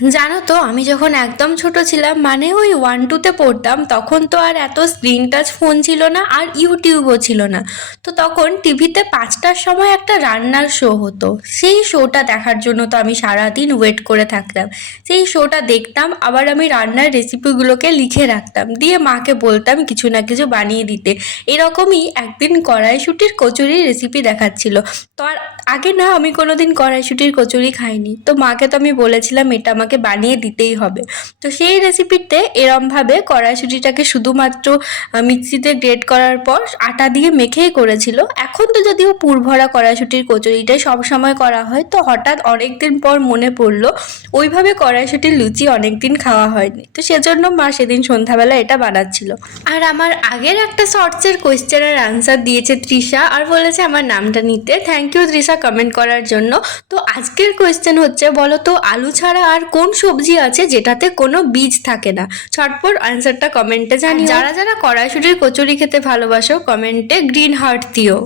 জানো তো, আমি যখন একদম ছোট ছিলাম, মানে ওই 1-2-তে পড়তাম, তখন তো আর এত স্ক্রিন টাচ ফোন ছিল না, আর ইউটিউবও ছিল না। তো তখন টিভিতে 5টার সময় একটা রান্নার শো হতো। সেই শোটা দেখার জন্য তো আমি সারাদিন ওয়েট করে থাকতাম। সেই শোটা দেখতাম, আবার আমি রান্নার রেসিপিগুলোকে লিখে রাখতাম, দিয়ে মাকে বলতাম কিছু না কিছু বানিয়ে দিতে। এরকমই একদিন কড়াইশুঁটির কচুরির রেসিপি দেখাচ্ছিল। তো আর আগে না আমি কোনোদিন কড়াইশুঁটির কচুরি খাইনি, তো মাকে তো আমি বলেছিলাম এটা আমাকে বানিয়ে দিতেই হবে। তো সেই রেসিপিতে এরমভাবে কড়াইশুঁটিটাকে শুধুমাত্র মিক্সিতে গ্রেট করার পর আটা দিয়ে মেখেই করেছিল। এখন তো যদিও পুরভরা কড়াইশুঁটির কচুরিটাই সবসময় করা হয়, তো হঠাৎ অনেক দিন পর মনে পড়লো ওইভাবে কড়াইশুঁটির লুচি অনেক দিন খাওয়া হয়নি, তো সেজন্য মা সেদিন সন্ধ্যাবেলা এটা বানাচ্ছিল। আর আমার আগের একটা শর্টসের কোয়েশ্চেনের আনসার দিয়েছে তৃষা, আর বলেছে আমার নামটা নিতে। থ্যাংক ইউ তৃষা কমেন্ট করার জন্য। তো আজকের কোয়েশ্চেন হচ্ছে, বলো তো আলু ছাড়া আর কোন সবজি আছে যেটাতে কোনো বীজ থাকে না? ছটপট আনসারটা কমেন্টে জানিও। যারা যারা কড়াইশুঁটির কচুরি খেতে ভালোবাসো, কমেন্টে গ্রিন হার্ট দিও।